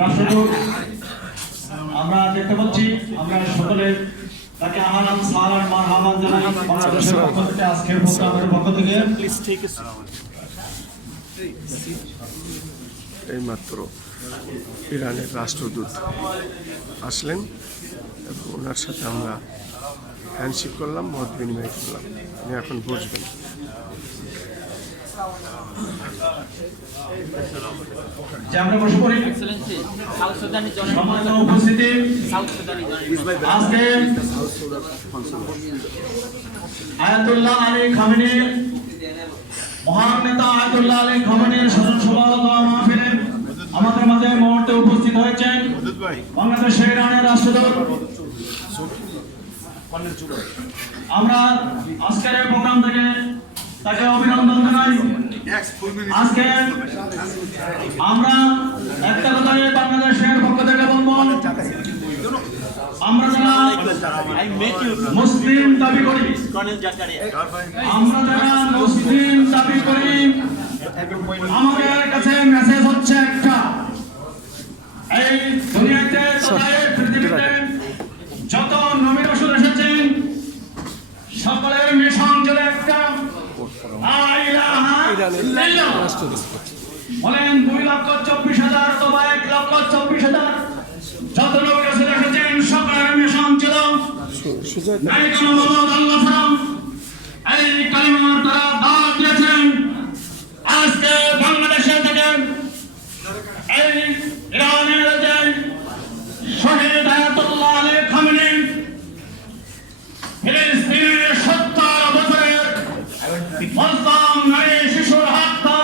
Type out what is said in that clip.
রাষ্ট্রদূত আমরা দেখতে পাচ্ছি, আমরা সকলে তাকে আহলান সালাম মারহাবান জানাই বাংলাদেশের পক্ষ থেকে, আজকের প্রোগ্রামের পক্ষ থেকে। এইমাত্র ইরানের রাষ্ট্রদূত আসলেন এবং ওনার সাথে আমরা হ্যান্ডশেক করলাম, মত বিনিময় করলাম। উনি এখন বসবেন। আমরা বসে পড়ি। সম্মানিত উপস্থিতি, আজকে আয়াতুল্লাহ আলী খামেনি, মহান নেতা আয়াতুল্লাহ আলী খামেনির স্মরণ সভা মাহফিলে আমাদের মাঝে মুহূর্তে উপস্থিত হয়েছেন বাংলাদেশের ইরানের রাষ্ট্রদূত। আমরা আজকের এই প্রোগ্রাম থেকে তাকে অভিনন্দন জানাই। আজকে আমরা একটা কথাই বাংলাদেশের পক্ষ থেকে বলবো, আমরা যারা মুসলিম দাবি করি, আমরা যারা মুসলিম দাবি করি, আমাদের কাছে মেসেজ হচ্ছে একটা, এই দুনিয়াতে পৃথিবীতে যত নবী রাসূল এসেছেন সকলের মিশন ছিল একটা, বলেন 2,24,000 অথবা 1,24,000 যত লোক এসেছেন সকলের মিশন ছিল এই কালিমার তারা দাওয়াত দিয়েছেন। আজকে বাংলাদেশে থেকে এই ইরানের যে শহীদ আয়াতুল্লাহ আলী খামেনি ফিলিস্তিনের 70 বছরের মুসলিম নারী শিশুর হত্যা